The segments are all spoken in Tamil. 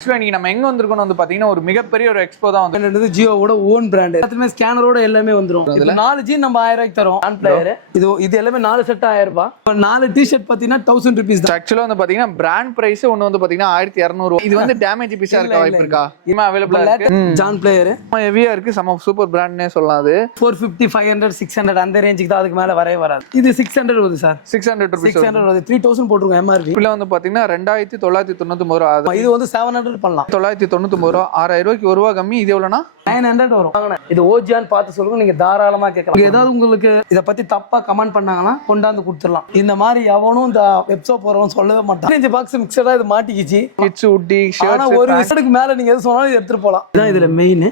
இன்னைக்கு நம்ம எங்க வந்திருக்கோம் வந்து பாத்தீங்கன்னா ஒரு மிகப்பெரிய ஒரு எக்ஸ்போ தான் வந்து ஜியோவோட ஓன் பிராண்ட் எல்லாத்துமே ஸ்கேனரோட எல்லாமே வந்துரும். இதுல 4 ஜீன் நம்ம 1000 ரூபாய்க்கு தரோம். ஹேண்ட் பிளேயர் இது எல்லாமே 4 செட் 1000 ரூபாய். 4 டி-ஷர்ட் பாத்தீங்கன்னா 1000 ரூபீஸ் தான். ஆக்சுவலா வந்து பாத்தீங்கன்னா பிராண்ட் பிரைஸ் ஒன்னு வந்து பாத்தீங்கன்னா 1200. இது வந்து டேமேஜ் பீஸா இருக்க வாய்ப்பு இருக்கா? இமா அவேலபிளா இருக்கு. ஜான் பிளேயர் ஹெவியா இருக்கு. சம சூப்பர் பிராண்ட்னே சொல்லலாம். அது 450 500 600 அந்த ரேஞ்சுக்கு தான். அதுக்கு மேல வரவே வராது. இது 600 வருது சார். 600 ரூபீஸ் 600 வருது. 3000 போட்டுருக்கோம் எம்ஆர்பி. இதுல வந்து பாத்தீங்கன்னா 2999 ரூபாய். இது வந்து 700 பண்ணலாம். 999 ரூபாய். 6000 ரூபாய்க்கு ஒரு ரூபாய் கம்மி. இது எவ்வளவுனா 900 வரும். இது ஓஜியான்னு பார்த்து சொல்லுங்க. நீங்க தாராளமா கேட்கலாம். ஏதாவது உங்களுக்கு இத பத்தி தப்பா கமெண்ட் பண்ணாங்கன்னா கொண்டாந்து கொடுத்துடலாம். இந்த மாதிரி எவனும் இந்த வெப்சோ போறவன் சொல்லவே மாட்டான். 5 பாக்ஸ் மிக்சடா இது மாட்டிக்கிச்சு. கிட்ஸ் உட்டி ஷர்ட்ஸ். ஆனா ஒரு விஷயத்துக்கு மேல நீங்க எது சொன்னாலும் எடுத்துட்டு போலாம். இதான் இதுல மெயின்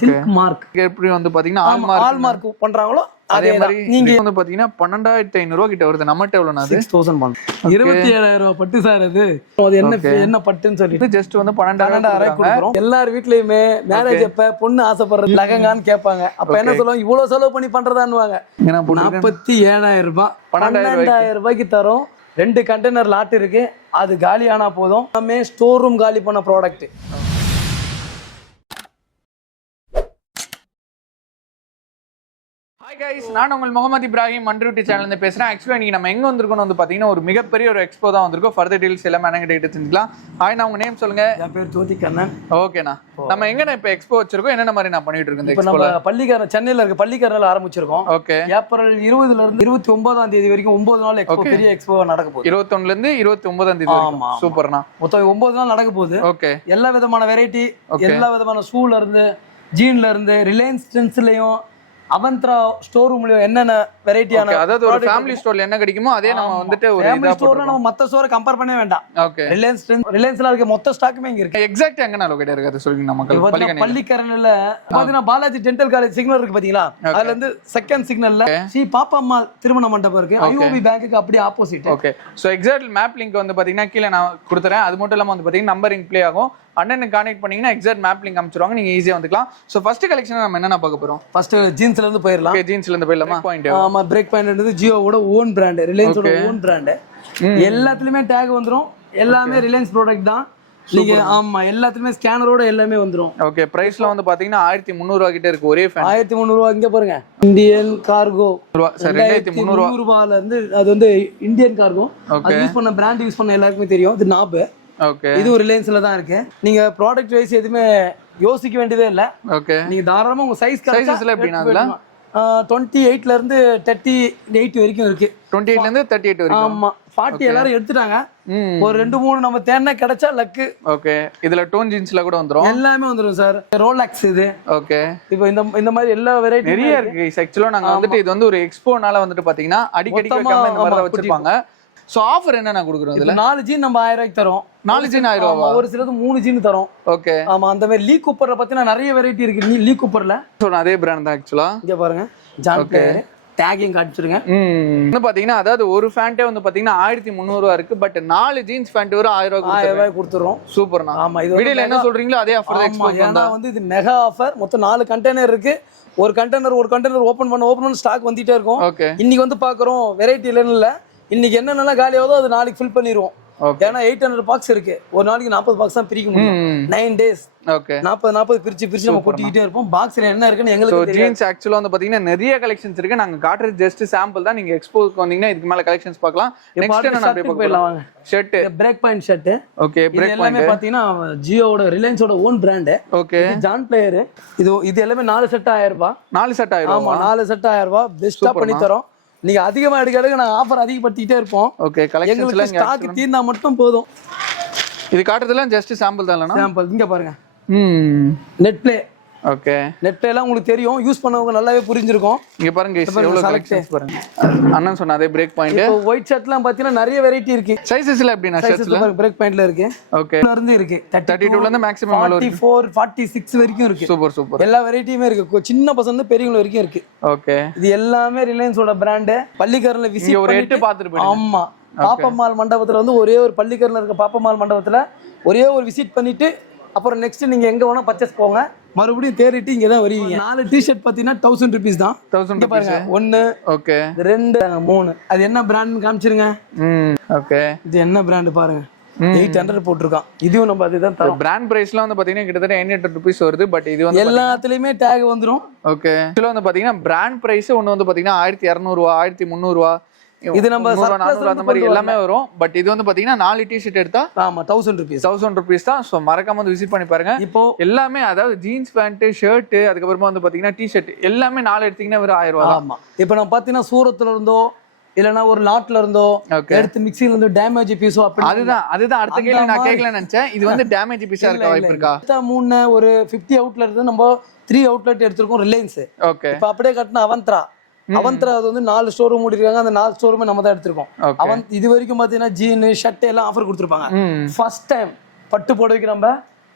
சில்க் மார்க். எப்படி வந்து பாத்தீங்கன்னா ஆல் மார்க் பண்றாங்களோ அதே மாதிரி நீங்க வந்து பாத்தீங்கன்னா 12500 ரூபாய் கிட்ட வருது. நம்மட்ட எவ்வளவுனா 6000 பண்ணு. 27000 ரூபாய் பட்டு சார் அது. அது என்ன பட்டுன்னு சொல்லிட்டு ஜஸ்ட் வந்து 12000 கொடுக்குறோம். எல்லார் வீட்லயுமே மேரேஜ் அப்ப பொண்ணு ஆசைப்படுறது லகங்கான்னு கேட்பாங்க. அப்ப என்ன சொல்லுவாங்க, இவ்வளவு செலவு பண்ணி பண்றதான்னுவாங்க. 47000 ரூபாய் 12000 ரூபாய்க்கு தரோம். 2 கண்டெய்னர் லாட் இருக்கு. அது காலி ஆனா போதும். நம்ம ஸ்டோர் ரூம் காலி பண்ண ப்ராடக்ட். ஹாய் கைஸ், நான் உங்கள் முகமது இப்ராஹிம் மண்ட்ரூட்டி சேனல்ல இருந்து பேசுறேன். ஆக்சுவலா இன்னைக்கு நம்ம எங்க வந்திருக்கோம் வந்து பாத்தீங்கன்னா ஒரு மிகப்பெரிய ஒரு எக்ஸ்போ தான் வந்திருக்கோம். ஃபர்தர் டீல்ஸ் எல்லாம் என்கிட்ட தெரிஞ்சுக்கலாம். ஹாய், நான் உங்க நேம் சொல்லுங்க. என் பேர் ஜோதி கண்ணன். ஓகேண்ணா, நம்ம எங்க இப்ப எக்ஸ்போ வச்சிருக்கோம், என்னென்ன மாதிரி நான் பண்ணிட்டு இருக்கேன்? இப்போ நம்ம பள்ளிக்கரணை சென்னையில இருக்க பள்ளிக்கரணையில ஆரம்பிச்சிருக்கோம். ஓகே. ஏப்ரல் 20ல இருந்து 29ஆம் தேதி வரைக்கும் 9 நாள் எக்ஸ்போ, பெரிய எக்ஸ்போ நடக்க போகுது. 21ல இருந்து 29ஆம் தேதி வரைக்கும். சூப்பர்ண்ணா. மொத்தம் 9 நாள் நடக்க போகுது. ஓகே. எல்லா விதமான வெரைட்டி, எல்லா விதமான ஷூல இருந்து ஜீன்ல இருந்து ரிலையன்ஸ் ட்ரெண்ட்ஸ்லயும் அவந்த்ரா ஸ்டோர் ரூம்லயும் என்னென்ன வெரைட்டியான, அதாவது ஒரு ஃபேமிலி ஸ்டோர்ல என்ன கிடைக்குமோ அதே நம்ம வந்துட்டு ஒரு ஃபேமிலி ஸ்டோர்ல நம்ம மத்த ஸ்டோரை கம்பேர் பண்ணவே வேண்டாம். ஓகே. ரிலையன்ஸ்ல இருக்க மொத்த ஸ்டாக்குமே இங்க இருக்கு. எக்ஸாக்ட்டா எங்கனா லொகேட் இருக்கு அது சொல்லுங்க நமக்கு. பள்ளிக்கரணையில பாத்தீங்கன்னா பாலாஜி டென்டல் காலேஜ் சிக்னல் இருக்கு பாத்தீங்களா, அதுல இருந்து செகண்ட் சிக்னல்ல ஸ்ரீ பாப்பம்மா திருமண மண்டபம் இருக்கு. ஐஓபி பேங்க்குக்கு அப்படியே opposite. Okay. So exact map link வந்து பாத்தீங்கன்னா கீழ நான் கொடுத்துறேன். அது மட்டும் இல்லாம வந்து பாத்தீங்கன்னா நம்பரிங் ப்ளே ஆகும். அண்ணனுக்கு கான்டாக்ட் பண்ணீங்கன்னா எக்ஸாக்ட் மேப் லிங்க் அனுப்பிச்சிருவாங்க. நீங்க ஈஸியா வந்துக்கலாம். சோ ஃபர்ஸ்ட் கலெக்ஷன் நம்ம என்னென்ன பார்க்க போறோம்? ஃபர்ஸ்ட் ஜீன்ஸ்ல இருந்து போயிரலாம். ஓகே, ஜீன்ஸ்ல இருந்து போயிரலாமா? பாயிண்ட். ஆமா, பிரேக் பாயிண்ட்ன்றது ஜியோவோட ஓன் பிராண்ட், ரிலையன்ஸோட ஓன் பிராண்ட். எல்லாத்துலயுமே டேக் வந்துரும். எல்லாமே ரிலையன்ஸ் ப்ராடக்ட் தான். நீங்க ஆமா எல்லாத்துலயுமே ஸ்கேனரோட எல்லாமே வந்துரும். ஓகே. பிரைஸ்ல வந்து பாத்தீங்கன்னா 1300 ரூபாய் கிட்ட இருக்கு ஒரே ஃபேன். 1300 ரூபாய். இங்க பாருங்க, இந்தியன் கார்கோ 2300 ரூபாயில இருந்து. அது வந்து இந்தியன் கார்கோ. அது யூஸ் பண்ண பிராண்ட் யூஸ் பண்ண எல்லாருக்குமே தெரியும். இது நாப். ஓகே. இது ஒரு ரிலையன்ஸ்ல தான் இருக்கு. நீங்க ப்ராடக்ட் வைஸ் எதுவுமே யோசிக்க வேண்டியதே இல்ல. ஓகே. நீங்க தாராளமா உங்க சைஸ்ல எப்படினா அதுல 28ல இருந்து 38 வரைக்கும் இருக்கு. 28ல இருந்து 38 வரைக்கும். ஆமா, 40 எல்லாரும் எடுத்துட்டாங்க. ஒரு 2-3 நம்ம தேர்னா கிடைச்சா லக்கு. ஓகே. இதுல டோன் ஜீன்ஸ்ல கூட வந்துரும். எல்லாமே வந்துரும் சார். ரோலக்ஸ் இது. ஓகே. இப்போ இந்த மாதிரி எல்லா வெரைட்டி நிறைய இருக்கு. ஆக்சுவலா நாங்க வந்துட்டு இது வந்து ஒரு எக்ஸ்போனால வந்துட்டு பாத்தீங்கன்னா அடிக்கடி வைக்காம இந்த மாதிரி வச்சிருப்பாங்க. சோ ஆஃபர் என்னன்னா கொடுக்குறோம்? இதுல 4 ஜீன் நம்ம 1000 ரூபாய்க்கு தரோம். 4 ஜீன் 1000 ரூபாய். ஒரு சிலது 3 ஜீன் தரோம். ஓகே. ஆமா, அந்த மாதிரி லீ கூப்பர்ல பத்தினா நிறைய வெரைட்டி இருக்கு. லீ கூப்பர்ல அதே பிராண்ட் தான் ஆக்சுவலா. இங்க பாருங்க, ஜான் பிளேயர் டேகிங் காட்டிச்சிருங்க. இன்னும் பாத்தீங்கன்னா அதாவது ஒரு ஃபேண்டே வந்து பாத்தீங்கன்னா 1300 ரூபாய் இருக்கு. பட் 4 ஜீன்ஸ் ஃபேண்ட் ஒரு 1000 ரூபாய் கொடுத்துறோம். சூப்பர்ண்ணா. ஆமா, இது வீடியோல என்ன சொல்றீங்களோ அதே ஆஃபர் தான் எக்ஸ்போர்ட் பண்ணா. வந்து இது மெகா ஆஃபர். மொத்தம் 4 கண்டெய்னர் இருக்கு. ஒரு கண்டெய்னர் ஓபன் பண்ண ஸ்டாக் வந்துட்டே இருக்கும். ஓகே. இன்னைக்கு வந்து பாக்குறோம் வெரைட்டி இல்ல. இன்னைக்கு என்னென்னலாம் காலி ஆகுதோ அது நாளைக்கு ஃபில் பண்ணிடுவோம். ஏன்னா 800 பாக்ஸ் இருக்கு. ஒரு நாளைக்கு 40 பாக்ஸ் தான் பிரிக்க முடியும். 9 டேஸ். ஓகே. 40 பிரிச்சு நம்ம கொட்டிக்கிட்டே இருப்போம். பாக்ஸ்ல என்ன இருக்குன்னு எங்களுக்கு தெரியும். ஜீன்ஸ் ஆக்சுவலா வந்து பாத்தீங்கன்னா நிறைய கலெக்ஷன்ஸ் இருக்கு. நாங்க காட்டுறது ஜஸ்ட் சாம்பிள் தான். நீங்க எக்ஸ்போக்கு வந்தீங்கன்னா இதுக்கு மேல கலெக்ஷன்ஸ் பார்க்கலாம். நெக்ஸ்ட் என்ன அப்படியே பார்க்கலாம் வாங்க. Shirt, Break Point shirt. Okay. Break Point எல்லாமே பாத்தீங்கன்னா ஜியோவோட ரிலையன்ஸோட own brand. Okay. John Player. இது எல்லாமே 4 செட் 1000 ரூபாய். 4 செட் 1000 ரூபாய். ஆமா, 4 செட் 1000 ரூபாய். பெஸ்டா பண்ணி தரோம். நீங்க அதிகமா எடுக்க நாங்க ஆஃபர் அதிகப்படுத்திட்டே இருப்போம். ஓகே. கலெக்ஷன்ஸ்ல ஸ்டாக் தீர்ந்தா மட்டும் போதும். இது காட்டுறதுலாம் ஜஸ்ட் சாம்பிள் தான். சாம்பிள். இங்க பாருங்க, net play. Okay. Net play எல்லாம் உங்களுக்கு தெரியும். யூஸ் பண்ணவங்க நல்லாவே புரிஞ்சிருக்கும். இங்க பாருங்க எவ்வளவு கலெக்ஷன்ஸ் பாருங்க. அண்ணன் சொன்ன அதே பிரேக் பாயிண்ட். இப்போ ஒயிட் ஷர்ட்லாம் பாத்தீங்கன்னா நிறைய வெரைட்டி இருக்கு. சைஸஸ்ல எப்படினா ஷர்ட்ஸ்ல பிரேக் பாயிண்ட்ல இருக்கு. ஓகே. ல இருந்து இருக்கு 32ல இருந்து மேக்ஸिमम 44 46 வரைக்கும் இருக்கு. சூப்பர். எல்லா வெரைட்டியுமே இருக்கு. சின்ன பசங்க இருந்து பெரியவங்க வரைக்கும் இருக்கு. ஓகே. இது எல்லாமே ரிலையன்ஸோட பிராண்ட். பள்ளிக்கரணைல விசிட் ஒரு 8 பாத்துட்டு போயிடுங்க. ஆமா, பாப்பம்மாள் மண்டபத்துல வந்து ஒரே ஒரு பள்ளிக்கரணைல இருக்க பாப்பம்மாள் மண்டபத்துல ஒரே ஒரு விசிட் பண்ணிட்டு அப்புறம் நெக்ஸ்ட் நீங்க எங்க வேணா பர்ச்சேஸ் போங்க. மறுபடியும் தேறிட்டு இங்க தான் வருவீங்க. 4 டி-ஷர்ட் பாத்தீங்கன்னா 1000 ரூபீஸ் தான். 1000 பாருங்க. 1 ஓகே 2 3. அது என்ன பிராண்ட் காமிச்சிருங்க. ஓகே. இது என்ன பிராண்ட் பாருங்க. 800 போட்டிருக்கான். இதுவும் நம்ம அதுதான் தரோம். பிராண்ட் பிரைஸ்லாம் வந்து பாத்தீங்கன்னா கிட்டத்தட்ட 800 ருபீஸ் வருது. பட் இது வந்து எல்லாத்துலயுமே டேக் வந்துரும். ஓகே, இதுல வந்து பாத்தீங்கன்னா பிராண்ட் பிரைஸ் ஒன்னு வந்து பாத்தீங்கன்னா 1200 ரூபா 1300 ரூபா இது நம்ம 400 அந்த மாதிரி எல்லாமே வரும். பட் இது வந்து பாத்தீங்கன்னா 4 டி-ஷர்ட் எடுத்தா ஆமா 1000 rupees தான். சோ மறக்காம வந்து விசிட் பண்ணி பாருங்க. இப்போ எல்லாமே அதாவது ஜீன்ஸ் பேண்ட் ஷர்ட் அதுக்கப்புறமா வந்து பாத்தீங்கன்னா டி-ஷர்ட் எல்லாமே 4 எடுத்தீங்கன்னா வெறும் 1000 ரூபாய் தான். ஆமா, இப்போ நம்ம பாத்தீங்கன்னா சூரத்துல இருந்தோ இல்லனா ஒரு நாட்டுல இருந்தோ எடுத்து மிக்ஸில இருந்து டேமேஜ் பீஸோ அப்படி அதுதான் அடுத்த கேள்வி நான் கேட்கல நினைச்சேன். இது வந்து டேமேஜ் பீஸா இருக்க வாய்ப்பு இருக்கா? மூணு ஒரு 50 அவுட்லெட் இருந்து நம்ம 3 அவுட்லெட் எடுத்துருக்கோம் ரிலையன்ஸ். ஓகே, இப்போ அப்படியே கட்டின அவந்த்ரா அது வந்து 4 ஸ்டோர் ரூம் மூடிருக்காங்க. அந்த 4 ஸ்டோர் ரூம் நம்ம தான் எடுத்திருக்கோம். இது வரைக்கும் பாத்தீங்கன்னா ஜீன் ஷர்ட் எல்லாம் ஆஃபர் கொடுத்துருப்பாங்க. ஃபர்ஸ்ட் டைம் பட்டு புடவைக்கு நம்ம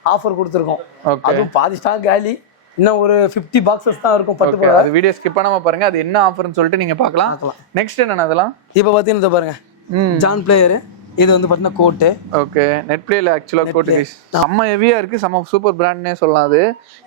ஆஃபர் கொடுத்துருக்கோம். அதுவும் பாதி ஸ்டாக் காலி. இன்னும் ஒரு 50 பாக்ஸஸ் தான் இருக்கும் பட்டு புடவை. அது வீடியோ ஸ்கிப் பண்ணாம பாருங்க. அது என்ன ஆஃபர்னு சொல்லிட்டு நீங்க பார்க்கலாம். நெக்ஸ்ட் என்ன அதெல்லாம் இப்போ பாத்தீங்கன்னா பாருங்க ஜான் பிளேயர். இது வந்து பாத்தீங்கன்னா கோட். ஓகே, நெட் பிளேல ஆக்சுவலா கோட் கைஸ் செம்ம ஹெவியா இருக்கு. செம்ம சூப்பர் பிராண்ட்னே சொல்லலாம். அது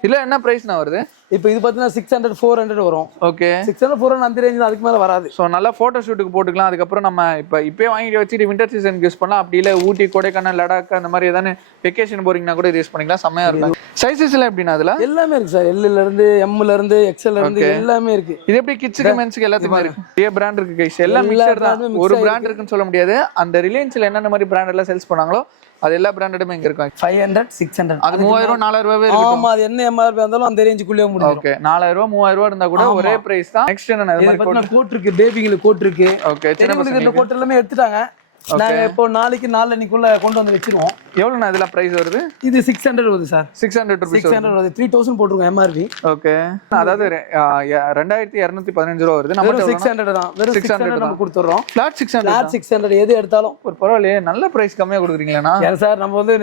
இல்ல என்ன பிரைஸ்னா வருது? இப்போ இது பாத்தீங்கன்னா 600 400 வரும். ஓகே, 600 400 அந்த ரேஞ்ச் அதுக்கு மேல வராது. சோ நல்லா போட்டோ ஷூட்டுக்கு போட்டுக்கலாம். அதுக்கப்புறம் நம்ம இப்பயே வாங்கிட்டு வச்சுட்டு வின்டர் சீசனுக்கு யூஸ் பண்ணலாம். அப்படி இல்ல ஊட்டி கொடைக்கானல் லடாக் அந்த மாதிரி ஏதாவது வெக்கேஷன் போறீங்கன்னா கூட யூஸ் பண்ணிக்கலாம். செம்மையா இருக்கும். சைஸஸ் எல்லாம் எப்படின்னா அதுல எல்லாமே இருக்கு சார். எல்ல இருந்து எம்ல இருந்து எக்ஸ்எல் இருந்து எல்லாமே இருக்கு. இது எப்படி கிட்ஸ்க்கு மென்ஸ்க்கு எல்லாத்துக்கும் இருக்கு. நிறைய பிராண்ட் இருக்கு கைஸ். எல்லாம் மிக்சர் தான். ஒரு பிராண்ட் இருக்குன்னு சொல்ல முடியாது. அந்த ரிலையன்ஸ்ல என்னென்ன மாதிரி பிராண்ட் எல்லாம் சேல்ஸ் பண்ணாங்களோ அது எல்லா பிராண்டடுமே இங்க இருக்கும். 500 600 அது 3000 4000 ரூபாய் இருக்கு. ஆமா, அது என்ன எம்ஆர்பி இருந்தாலும் அந்த ரேஞ்சுக்குள்ளே முடியும். ஓகே, 4000 3000 இருந்தா கூட ஒரே பிரைஸ் தான். நெக்ஸ்ட் என்ன? இது மாதிரி கோட் இருக்கு, பேபிங்களுக்கு கோட் இருக்கு. ஓகே, சின்ன பசங்களுக்கு கோட் எல்லாமே எடுத்துட்டாங்க. நாங்க இப்போ நாளைக்கு நாளன்னைக்குள்ள கொண்டு வந்து வெச்சிருவோம். எவ்வளவுனா இதெல்லாம் பிரைஸ் வருது? இது 600 வருது சார். 600 ரூபாய் 600 வருது. 3000 போட்டுருங்க எம்ஆர்பி. ஓகே, அதாவது 22215 ரூபாய் வருது. நம்ம 600 தான். வெறும் 600 நம்ம கொடுத்துறோம். ஃபிளாட் 600. ஃபிளாட் 600 எது எடுத்தாலும் ஒரு பரவாயில்லையே, நல்ல பிரைஸ் கம்மியா கொடுக்குறீங்களா? ஏன் சார், நம்ம வந்து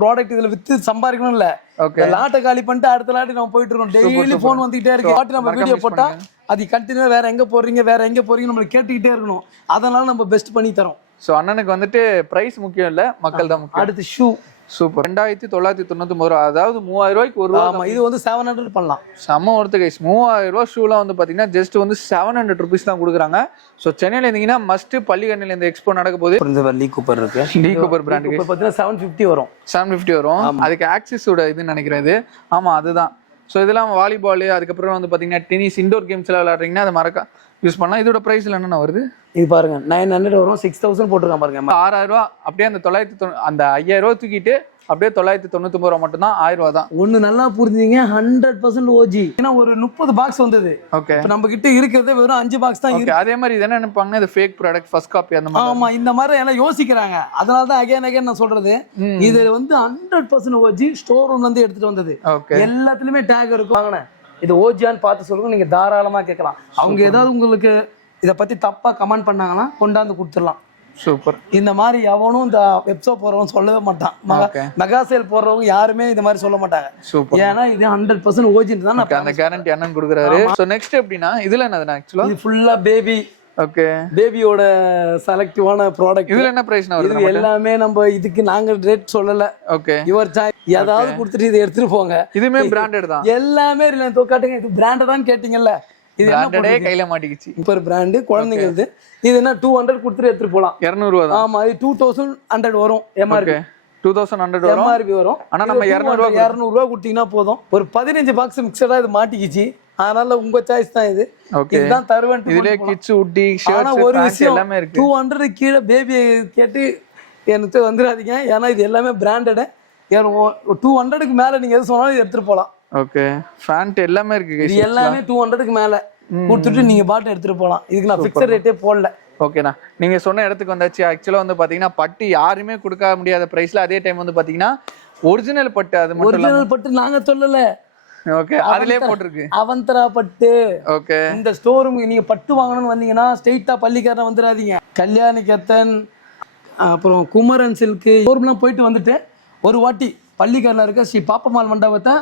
ப்ராடக்ட் இதுல வித்து சம்பாதிக்கணும் இல்ல. ஓகே, லாட்டை காலி பண்ணிட்டு அடுத்த லாட்டி நம்ம போயிட்டு இருக்கோம். டெய்லி போன் வந்துகிட்டே இருக்கு. லாட்டி நம்ம வீடியோ போட்டா அது கண்டினியூவா வேற எங்க போறீங்க நம்ம கேட்டுக்கிட்டே இருக்கணும். அதனால நம்ம பெஸ்ட் பண்ணி தரோம். சோ அண்ணனுக்கு வந்துட்டு பிரைஸ் முக்கியம் இல்ல, மக்கள் தான் முக்கியம். அடுத்து ஷூ சூப்பர் 2999 ரூபாய். அதாவது 3000 ரூபாய்க்கு ஒரு ரூபா. ஆமா, இது வந்து 700 பண்ணலாம். செம்ம ஒருத்து கைஸ். 3000 ரூபாய் ஷூலாம் வந்து பாத்தீங்கன்னா ஜஸ்ட் வந்து 700 ருபீஸ் தான் கொடுக்குறாங்க. சோ சென்னையில இருந்தீங்கன்னா மஸ்ட் பள்ளிக்கண்ணில இந்த எக்ஸ்போ நடக்க போகுது. லீ கூப்பர் இருக்கு. லீ கூப்பர் பிராண்ட் இப்போ பாத்தீங்கன்னா 750 வரும். 750 வரும். அதுக்கு ஆக்சிஸோட இதுன்னு நினைக்கிறேன் இது. ஆமா, அதுதான். ஸோ இதெல்லாம் வாலிபால் அதுக்கப்புறம் வந்து பார்த்தீங்கன்னா டென்னிஸ் இண்டோர் கேம்ஸ் எல்லாம் விளையாடுறீங்கன்னா அது மறக்க யூஸ் பண்ணலாம். இதோட ப்ரைஸ்ல என்னென்ன வருது? இது பாருங்க 900 வரும். 6000 போட்டுருக்கான் பாருங்க. 6000 ரூபா. அப்படியே அந்த 990 அந்த 5000 ரூபா தூக்கிட்டு அப்படியே 999 ரூபா மட்டும் தான். 1000 ரூபா தான். ஒண்ணு நல்லா புரிஞ்சுங்க, 100% ஓஜி. ஏன்னா ஒரு 30 பாக்ஸ் வந்தது. ஓகே, இப்போ நம்ம கிட்ட இருக்கிறதே வெறும் 5 பாக்ஸ் தான் இருக்கு. அதே மாதிரி இது என்ன நினைப்பாங்கன்னா இது ஃபேக் ப்ராடக்ட் ஃபர்ஸ்ட் காப்பி அந்த மாதிரி. ஆமா, இந்த மாதிரி எல்லாம் யோசிக்கிறாங்க. அதனால தான் அகைன் நான் சொல்றது, இது வந்து 100% ஓஜி. ஸ்டோர் ரூம்ல இருந்து எடுத்துட்டு வந்தது. எல்லாத்துலயுமே டேக் இருக்கும். வாங்கினேன் இது ஓஜியான்னு பார்த்து சொல்லுங்க. நீங்க தாராளமா கேட்கலாம். அவங்க ஏதாவது உங்களுக்கு இதை பத்தி தப்பா கமெண்ட் பண்ணாங்கன்னா கொண்டாந்து கொடுத்துடலாம். சூப்பர். இந்த மாதிரி எவனும் இந்த வெப்சோ போறவங்க சொல்லவே மாட்டான். மெகா சேல் போடுறவங்க யாருமே இந்த மாதிரி சொல்ல மாட்டாங்க. சூப்பர். ஏன்னா இது 100% ஓஜின்னு தான் அந்த கேரண்டி அண்ணன் கொடுக்குறாரு. சோ நெக்ஸ்ட் எப்படின்னா இதுல என்னது ஆக்சுவலா? இது ஃபுல்லா பேபி. ஓகே, பேபியோட செலக்டிவான ப்ராடக்ட். இதுல என்ன பிரைஸ்னா வருது? இது எல்லாமே நம்ம இதுக்கு நாங்க ரேட் சொல்லல. Okay, your choice. ஏதாவது கொடுத்துட்டு இதை எடுத்துட்டு போங்க. இதுமே பிராண்டட் தான். எல்லாமே ரிலையன்ஸ். காட்டுங்க, இது பிராண்டடான்னு கேட்டீங்கல்ல. இது பிராண்டடே கையில மாட்டிக்கிச்சு. சூப்பர் பிராண்ட் குழந்தைங்களுக்கு. இது என்ன 200 கொடுத்துட்டு எடுத்துட்டு போலாம். 200 ரூபாய் தான். ஆமா, இது 2100 வரும் எம்ஆர்பி. 2100 வரும் எம்ஆர்பி வரும். ஆனா நம்ம 200 ரூபாய் கொடுத்தீங்கன்னா போதும். ஒரு 15 பாக்ஸ் மிக்சடா இது மாட்டிக்கிச்சு. அதனால உங்க சாய்ஸ் தான் இது. இதுதான் தருவேன். இதுல கிட்ஸ் உட்டி ஷர்ட்ஸ் ஒரு விஷயம் எல்லாமே இருக்கு. 200 கீழ பேபி கேட்டு எனக்கு வந்துடாதீங்க. ஏன்னா இது எல்லாமே பிராண்டட். 200க்கு மேல நீங்க எது சொன்னாலும் எடுத்துட்டு போலாம். ஓகே, ஃபேண்ட் எல்லாமே இருக்கு. இது எல்லாமே 200க்கு மேல கொடுத்துட்டு நீங்க பாட்டு எடுத்துட்டு போலாம். இதுக்கு நான் ஃபிக்ஸட் ரேட்டே போடல. ஓகேண்ணா, நீங்க சொன்ன இடத்துக்கு வந்தாச்சு. ஆக்சுவலா வந்து பாத்தீங்கன்னா பட்டு யாருமே கொடுக்க முடியாத பிரைஸ்ல, அதே டைம் வந்து பாத்தீங்கன்னா ஒரிஜினல் பட்டு. அது மட்டும் ஒரிஜினல் பட்டு நாங்க சொல்லல. ஓகே, அதுலயே போட்டுருக்கு அவந்தரா பட்டு. ஓகே, இந்த ஸ்டோர் ரூம் நீங்க பட்டு வாங்கணும்னு வந்தீங்கன்னா ஸ்ட்ரெயிட்டா பள்ளிக்காரன் வந்துடாதீங்க. கல்யாணி கத்தன் அப்புறம் குமரன் சில்க் ஷோரூம்லாம் போயிட்டு வந்துட்டு ஒரு வாட்டி பள்ளிக்காரன் இருக்க ஸ்ரீ பாப்பம்மாள் மண்டபத்தை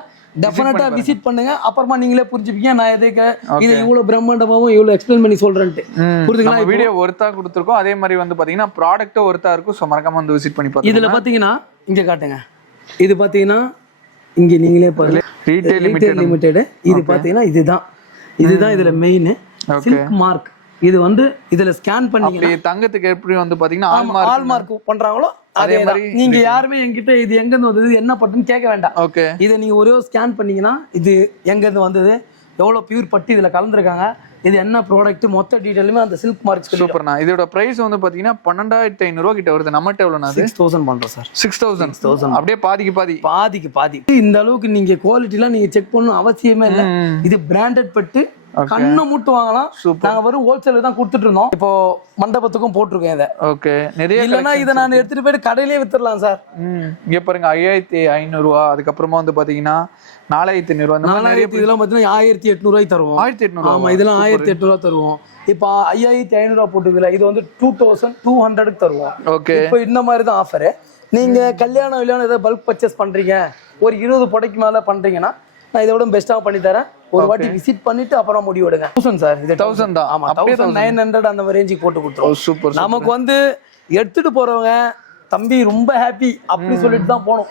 டெஃபினட்டா விசிட் பண்ணுங்க. அப்புறமா நீங்களே புரிஞ்சுப்பீங்க நான் எதுக்கு இதை இவ்வளவு பிரம்மாண்டமாவும் இவ்வளவு எக்ஸ்பிளைன் பண்ணி சொல்றேன்ட்டு. புரியுதுங்களா? வீடியோ ஒருத்தா கொடுத்துருக்கோம். அதே மாதிரி வந்து பாத்தீங்கன்னா ப்ராடக்ட்டும் ஒருத்தா இருக்கும். ஸோ மறக்காம வந்து விசிட் பண்ணி பாருங்க. இதுல பாத்தீங்கன்னா இங்க காட்டுங்க. இது பாத்தீங்கன்னா இங்க நீங்களே பாருங்க, ரீட்டைல் லிமிடெட். இது பாத்தீங்கன்னா இதுதான் இதுல மெயின் சில்க் மார்க். இது வந்து இதுல ஸ்கேன் பண்ணி அப்படி தங்கத்துக்கு எப்படி வந்து பாத்தீங்கன்னா ஹால்மார்க் பண்றாங்களோ அதே மாதிரி நீங்க யாருமே என்கிட்ட இது எங்க இருந்து வந்தது என்ன பட்டுன்னு கேட்க வேண்டாம். ஓகே, இதை நீங்க ஒரே ஸ்கேன் பண்ணீங்கன்னா இது எங்க இருந்து வந்தது, எவ்வளவு பியூர் பட்டு இதுல கலந்துருக்காங்க, இது என்ன ப்ராடக்ட், மொத்த டீடைலுமே அந்த சில்க் மார்க்ஸ். சூப்பர்ண்ணா. இதோட பிரைஸ் வந்து பாத்தீங்கன்னா 12,500 கிட்ட வருது. நம்மகிட்ட எவ்வளவுனா 6,000 பண்றோம் சார். 6,000 அப்படியே பாதிக்கு பாதி. இந்த அளவுக்கு நீங்க குவாலிட்டிலாம் நீங்க செக் பண்ணணும் அவசியமே இல்லை. இது பிராண்டட் பட்டு, கண்ணை மூட்டு வாங்கலாம். நாங்க வெறும் ஹோல்சேல் தான் கொடுத்துட்டு இருந்தோம். இப்போ மண்டபத்துக்கும் போட்டிருக்கேன் இதை. ஓகே, நிறைய இல்லைன்னா இதை நான் எடுத்துட்டு போயிட்டு கடையிலேயே வித்துடலாம் சார். இங்க பாருங்க 5,500 ரூபா. அதுக்கப்புறமா வந்து பாத்தீங்கன்னா 4,500 ரூபா. இதெல்லாம் பாத்தீங்கன்னா 1,800 தருவோம். 1,800. ஆமா, இதெல்லாம் 1,800 தருவோம். இப்போ 5,500 போட்டுக்கல, இது வந்து 2,200 தருவோம். ஓகே, இப்போ இந்த மாதிரி தான் ஆஃபர். நீங்க கல்யாணம் ஏதாவது பல்க் பர்ச்சேஸ் பண்றீங்க, ஒரு 20 புடவைக்கு மேல பண்றீங்கன்னா நான் இதோட பெஸ்டா பண்ணி தரேன். ஒரு வாட்டி விசிட் பண்ணிட்டு அப்புறம் முடிவெடுங்க. 1000 சார், இது 1000 தான். ஆமா, 1,900 அந்த ரேஞ்சுக்கு போட்டு கொடுத்துருவோம். சூப்பர். நமக்கு வந்து எடுத்துட்டு போறவங்க தம்பி ரொம்ப ஹாப்பி அப்படி சொல்லிட்டு தான் போகணும்.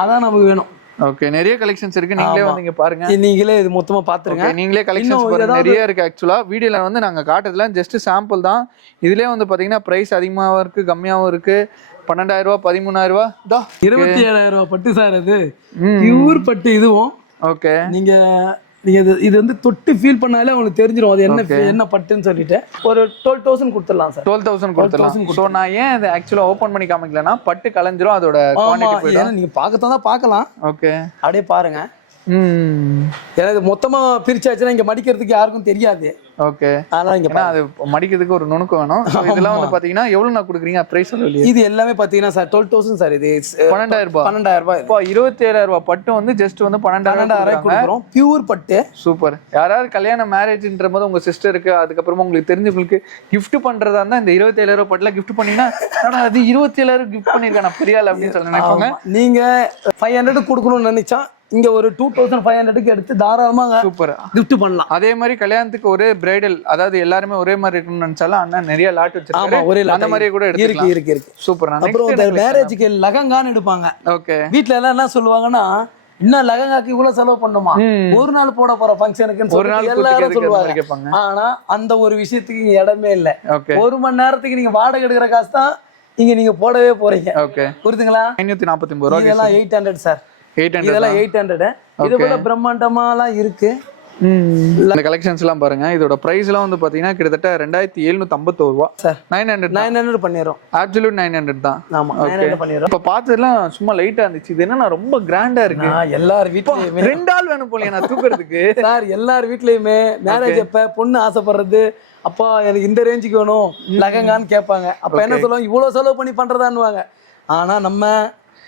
அதான் நமக்கு வேணும். ஓகே, நிறைய கலெக்ஷன்ஸ் இருக்கு. நீங்களே வந்து இங்க பாருங்க. நீங்களே இது மொத்தமா பாத்துருங்க. நீங்களே கலெக்ஷன்ஸ் பாருங்க, நிறைய இருக்கு. ஆக்சுவலா வீடியோல வந்து நாங்க காட்டுறதுல ஜஸ்ட் சாம்பிள் தான். இதுலயே வந்து பாத்தீங்கன்னா பிரைஸ் அதிகமாவும் இருக்கு, கம்மியாவும் இருக்கு. 12,000 ரூபா, 13,000 ரூபா, 27,000 ரூபா பட்டு சார். அது பியூர் பட்டு. இதுவும் ஓகே. நீங்க இது வந்து தொட்டு ஃபீல் பண்ணாலே உங்களுக்கு தெரிஞ்சிடும் அது என்ன பட்டுன்னு சொல்லிட்டு. ஒரு 12,000 கொடுத்துடலாம் சார். 12,000 கொடுத்துடலாம். ஸோ நான் ஏன் அதை ஆக்சுவலா ஓப்பன் பண்ணி காமிக்கலன்னா பட்டு கலைஞ்சிரும், அதோட குவாண்டிட்டி போயிடும். நீங்க பார்க்கத்தான் பார்க்கலாம். ஓகே, அப்படியே பாருங்க. எனக்கு மொத்தமா பிரிச்சாச்சுன்னா இங்க மடிக்கிறதுக்கு யாருக்கும் தெரியாது. ஓகே, ஆனா இங்க அது மடிக்கிறதுக்கு ஒரு நுணுக்கம் வேணும். இதெல்லாம் வந்து பாத்தீங்கன்னா எவ்வளவு நான் கொடுக்குறீங்க பிரைஸ் சொல்லலையே. இது எல்லாமே பாத்தீங்கன்னா சார் 12,000 சார். இது 12,000 ரூபாய். 12,000 ரூபாய். இப்போ 27,000 ரூபாய் பட்டு வந்து ஜஸ்ட் வந்து 12,000 கொடுக்குறோம். பியூர் பட்டு. சூப்பர். யாராவது கல்யாண மேரேஜ்ன்ற போது உங்க சிஸ்டருக்கு, அதுக்கப்புறமா உங்களுக்கு தெரிஞ்சவங்களுக்கு கிஃப்ட் பண்றதா இருந்தா இந்த 27,000 ரூபாய் பட்டுல கிஃப்ட் பண்ணீங்கன்னா அது 27,000 கிஃப்ட் பண்ணிருக்கான பெரிய ஆள் அப்படின்னு சொல்லி நினைப்பாங்க. நீங்க 500 கொடுக்கணும்னு நினைச்சா இங்க ஒரு 2,500க்கு எடுத்து தாராளமாக சூப்பர் கிஃப்ட் பண்ணலாம். அதே மாதிரி கல்யாணத்துக்கு ஒரே பிரைடல், அதாவது எல்லாருமே ஒரே மாதிரி இருக்கணும்னு நினைச்சாலும் அண்ணா நிறைய லாட் வச்சிருக்காங்க. ஒரே அந்த மாதிரி கூட எடுத்துக்கலாம். இருக்கு. சூப்பர். அப்புறம் மேரேஜுக்கு லெஹங்கான்னு எடுப்பாங்க. ஓகே, வீட்ல எல்லாம் என்ன சொல்லுவாங்கன்னா, இன்னும் லெஹங்காக்கு இவ்வளவு செலவு பண்ணுமா, ஒரு நாள் போட போற ஃபங்க்ஷனுக்கு ஒரு நாள் எல்லாரும் சொல்லுவாங்க. ஆனா அந்த ஒரு விஷயத்துக்கு இங்க இடமே இல்ல. 1 மணி நேரத்துக்கு நீங்க வாடகை எடுக்கிற காசு தான் இங்க நீங்க போடவே போறீங்க. ஓகே, புரியுதுங்களா? 549 ரூபாய். இதெல்லாம் 800 சார். 800. இதெல்லாம் 800. இது போல பிரம்மாண்டமாலாம் இருக்கு. இந்த கலெக்ஷன்ஸ் எல்லாம் பாருங்க. இதோட பிரைஸ் எல்லாம் வந்து பாத்தீங்கன்னா கிட்டத்தட்ட 2,751 ரூபாய் சார். 900 பண்ணிரோம். அப்சல்யூட் 900 தான். ஆமா, 900 பண்ணிரோம். இப்ப பார்த்ததெல்லாம் சும்மா லைட்டா இருந்துச்சு. இது என்னன்னா ரொம்ப கிராண்டா இருக்கு. எல்லார் வீட்லயுமே 2 ஆள் வேணும் போல நான் தூக்குறதுக்கு. சார் எல்லார் வீட்லயுமே மேரேஜ் அப்ப பொண்ணு ஆசைப்படுறது, அப்பா எனக்கு இந்த ரேஞ்சுக்கு வேணும் லெஹங்கான்னு கேட்பாங்க. அப்ப என்ன சொல்லுவாங்க, இவ்வளவு செலவு பண்ணி பண்றதான்னுவாங்க. ஆனா நம்ம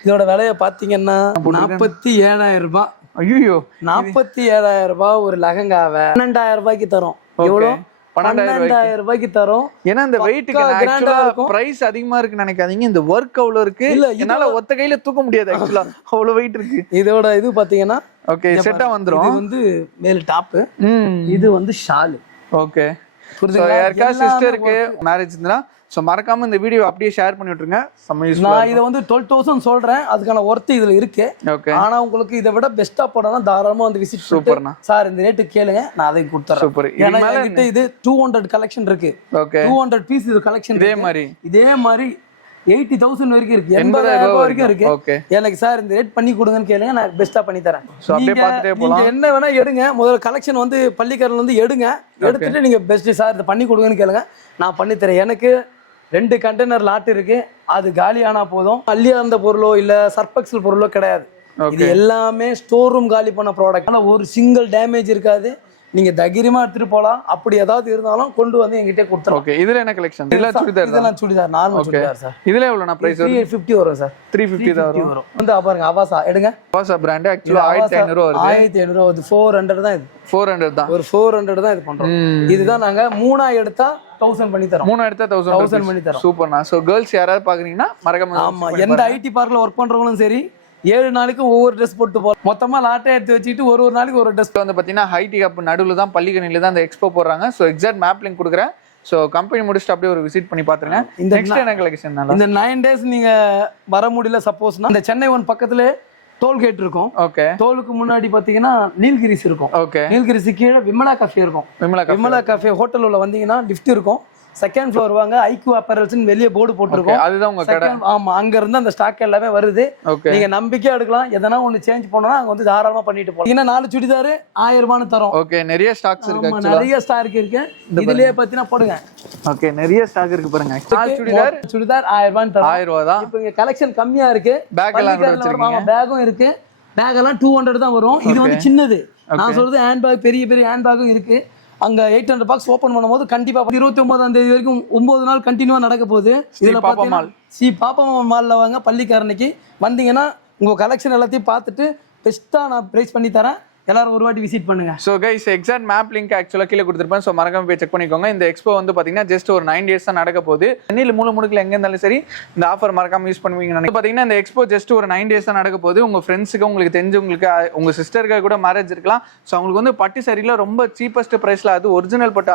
இதோட விலையை பாத்தீங்கன்னா 47,000 ரூபாய். ஐயோ, 47,000 ரூபாய் ஒரு லெஹங்காவை 12,000 ரூபாய்க்கு தரும். எவ்வளவு? 12,000 ரூபாய்க்கு தரும். ஏன்னா இந்த வெயிட்டுக்கு ஆக்சுவலா பிரைஸ் அதிகமா இருக்கு நினைக்காதீங்க. இந்த வொர்க் அவ்வளவு இருக்கு. இல்ல, என்னால ஒத்த கையில தூக்க முடியாது. ஆக்சுவலா அவ்வளவு வெயிட் இருக்கு. இதோட இது பாத்தீங்கன்னா ஓகே செட்டா வந்துரும். இது வந்து மேல் டாப், இது வந்து ஷால். ஓகே, யாருக்கா சிஸ்டருக்கு மேரேஜ் இருந்தா சோ மறக்காம இந்த வீடியோ அப்படியே ஷேர் பண்ணி விட்டுருங்க. நான் இதை வந்து 12,000 சொல்றேன், அதுக்கான ஒர்த் இதுல இருக்கு. ஆனா உங்களுக்கு இதை விட பெஸ்டா போடணும், தாராளமா வந்து விசிட். சூப்பர்ண்ணா. சார் இந்த ரேட்டு கேளுங்க, நான் அதை கொடுத்துறேன். சூப்பர். ஏன்னா இது 200 கலெக்ஷன் இருக்கு. ஓகே, 200 பீஸ் இது கலெக்ஷன். இதே மாதிரி 80,000 வரைக்கும் இருக்கு, 80,000 வரைக்கும் இருக்கு. எனக்கு சார் இந்த ரேட் பண்ணி கொடுங்கன்னு கேளுங்க, நான் பெஸ்டா பண்ணி தரேன். நீங்க என்ன வேணா எடுங்க, முதல்ல கலெக்ஷன் வந்து பள்ளிக்கரன்ல வந்து எடுங்க. எடுத்துட்டு நீங்க பெஸ்ட் சார் இதை பண்ணி கொடுங்கன்னு கேளுங்க, நான் பண்ணி தரேன். எனக்கு 2 கண்டெய்னர் லாட் இருக்கு. அது காலி ஆனா போதும். அள்ளியா இருந்த பொருளோ இல்ல சர்பெக்சல் பொருளோ கிடையாது. இது எல்லாமே ஸ்டோர் ரூம் காலி பண்ண ப்ராடக்ட். ஒரு சிங்கிள் டேமேஜ் இருக்காது. நீங்க தைரியமா எடுத்துட்டு போலாம். அப்படி ஏதாவது இருந்தாலும் கொண்டு வந்து என்கிட்ட கொடுத்துறோம். ஓகே, இதுல என்ன கலெக்ஷன்? இதெல்லாம் சுடிதார், நார்மல் சுடிதார் சார். இதுல எவ்வளவு பிரைஸ்? 350 வரும் சார். 350 தான் வரும். வந்து பாருங்க, அவாசா எடுங்க. அவாசா பிராண்ட் ஆக்சுவலா 1,500 வருது. 1,500 வருது. 400 தான் இது. 400 தான். ஒரு 400 தான் இது பண்றோம். இதுதான் நாங்க 3 எடுத்தா 1000 பண்ணி தரோம். 3 எடுத்தா 1000 பண்ணி தரோம். சூப்பர்ண்ணா. சோ கேர்ள்ஸ் யாராவது பாக்குறீங்கன்னா மறக்காம. ஆமா, எந்த ஐடி பார்க்ல ஒர்க் பண்றவங்களும் சரி 7 நாளைக்கு ஒவ்வொரு ட்ரெஸ் போட்டு போறோம். மொத்தமா லாட்டை எடுத்து வச்சுட்டு ஒரு நாளைக்கு ஒரு ட்ரெஸ். வந்து பாத்தீங்கன்னா ஹைடி கப் நடுவுல தான் பள்ளிக்கணில தான் அந்த எக்ஸ்போ போடுறாங்க. சோ எக்ஸாக்ட் மேப் லிங்க் கொடுக்குறேன். சோ கம்பெனி முடிச்சுட்டு அப்படியே ஒரு விசிட் பண்ணி பாத்துருங்க. நெக்ஸ்ட் என்ன கலெக்ஷன்? இந்த 9 டேஸ் நீங்க வர முடியல, சப்போஸ்னா இந்த சென்னை ஒன் பக்கத்துல டோல்கேட் இருக்கும். ஓகே. டோலுக்கு முன்னாடி பாத்தீங்கன்னா நீல்கிரிஸ் இருக்கும். ஓகே. நீல்கிரிஸ் கீழே விமலா கஃபே இருக்கும். விமலா கஃபே ஹோட்டல் உள்ள வந்தீங்கன்னா லிஃப்ட் இருக்கும். செகண்ட் ஃப்ளோர் வாங்க, ஐக்யூ அப்பரல்ஸ்னு வெளியே போர்டு போட்டிருக்கோம். அதுதான் உங்க கடை. ஆமா, அங்க இருந்து அந்த ஸ்டாக் எல்லாமே வருது. ஓகே. நீங்க நம்பிக்கையா எடுக்கலாம். எதனா ஒன்னு சேஞ்ச் பண்ணனும்னா அங்க வந்து தாராளமா பண்ணிட்டு போலாம். இன்னும் 4 சுடிதார் 1000 ரூபாய்னு தரோம். ஓகே. நிறைய ஸ்டாக்ஸ் இருக்கு. ஆமா, நிறைய ஸ்டாக் இருக்கு. இதுலயே பாத்தீனா போடுங்க. ஓகே. நிறைய ஸ்டாக் இருக்கு பாருங்க. 4 சுடிதார் 1000 ரூபாய்னு தரோம். 1000 ரூபாய் தான். இப்போ இங்க கலெக்ஷன் கம்மியா இருக்கு. பேக் எல்லாம் கூட வச்சிருக்கீங்க. ஆமா, பேக்கும் இருக்கு. பேக் எல்லாம் 200 தான் வரும். இது வந்து சின்னது. நான் சொல்றது ஹேண்ட் பேக், பெரிய பெரிய ஹேண்ட் பேக்கும் இருக்கு. அங்க 800 பாக்ஸ் ஓபன் பண்ணும்போது கண்டிப்பா 29ஆம் தேதி வரைக்கும் 9 நாள் கண்டினியூவா நடக்க போகுது. இதுல பாப்பா மால்ல வாங்க, பள்ளிக்காரனைக்கு வந்தீங்கன்னா உங்க கலெக்ஷன் எல்லாத்தையும் பார்த்துட்டு பெஸ்டா நான் பிரைஸ் பண்ணி தரேன். எல்லாரும் ஒரு வாட்டி விசிட் பண்ணுங்க. So guys, exact map link ஆக்சுவலாக கீழே கொடுத்துருப்பேன். ஸோ மறக்காம போய் செக் பண்ணிக்கோங்க. இந்த எக்ஸ்போ வந்து பார்த்தீங்கன்னா ஜஸ்ட் ஒரு 9 days தான் நடக்க போகுது. சென்னையில் முடுக்கில் எங்கே இருந்தாலும் சரி இந்த ஆஃபர் மறக்காம யூஸ் பண்ணுவீங்க. பார்த்தீங்கன்னா இந்த எக்ஸ்போ ஜஸ்ட் ஒரு 9 days தான் நடக்க போகுது. உங்கள் ஃப்ரெண்ட்ஸுக்கு, உங்களுக்கு தெரிஞ்சவங்களுக்கு, உங்கள் சிஸ்டருக்கு கூட மேரேஜ் இருக்கலாம். ஸோ அவங்களுக்கு வந்து பட்டு சரியில் ரொம்ப சீப்பஸ்ட் ப்ரைஸில், அது ஒரிஜினல் பட்டு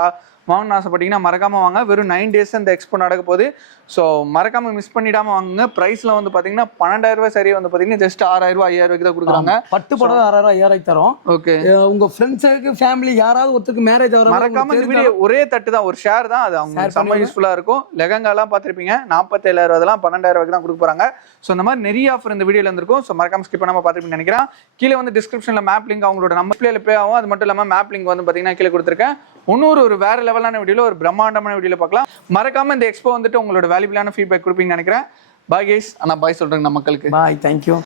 வாங்கணும்னு ஆசைப்பட்டீங்கன்னா மறக்காம வாங்க. வெறும் 9 days இந்த எக்ஸ்போ நடக்க போகுது. ஸோ மறக்காம மிஸ் பண்ணிடாம வாங்குங்க. ப்ரைஸ்ல வந்து பாத்தீங்கன்னா 12,000 ரூபாய் சரியா வந்து பாத்தீங்கன்னா ஜஸ்ட் 6,000 ரூபாய் 5,000 ரூபாய்க்கு தான் கொடுக்குறாங்க. பட்டு புடவை 6,000 5,000 தரோம். ஓகே. உங்க ஃப்ரெண்ட்ஸுக்கு, ஃபேமிலி யாராவது ஒருத்தருக்கு மேரேஜ் ஆகுற மறக்காம இந்த வீடியோ ஒரே தட்டு தான், ஒரு ஷேர் தான், அது அவங்க செம்ம யூஸ்ஃபுல்லா இருக்கும். லெகங்காலாம் பார்த்துருப்பீங்க, 47,000 அதெல்லாம் 12,000 ரூபாய்க்கு தான் கொடுக்க போறாங்க. ஸோ இந்த மாதிரி நிறைய ஆஃபர் இந்த வீடியோல இருந்திருக்கும். ஸோ மறக்காம ஸ்கிப் பண்ணாம பார்த்துருப்பீங்கன்னு நினைக்கிறேன். கீழே வந்து டிஸ்கிரிப்ஷன்ல மேப் லிங்க், அவங்களோட நம்ம பிளேல பே ஆகும். அது மட்டும் இல்லாம மேப் லிங்க் வந்து பாத்தீங்கன்னா கீழே கொடுத்துருக்கேன். ஒரு வேற லெவலான வீடியோல, ஒரு பிரம்மாண்டமான வீடியோல பார்க்கலாம். மறக்காம இந்த எக்ஸ்போ வந்துட்டு உங்களோட வேல்யூபிளான ஃபீட்பேக் கொடுப்பீங்கன்னு நினைக்கிறேன். Bye guys. பாய் சொல்றேங்க நம்ம மக்களுக்கு. பாய், தேங்க்யூ.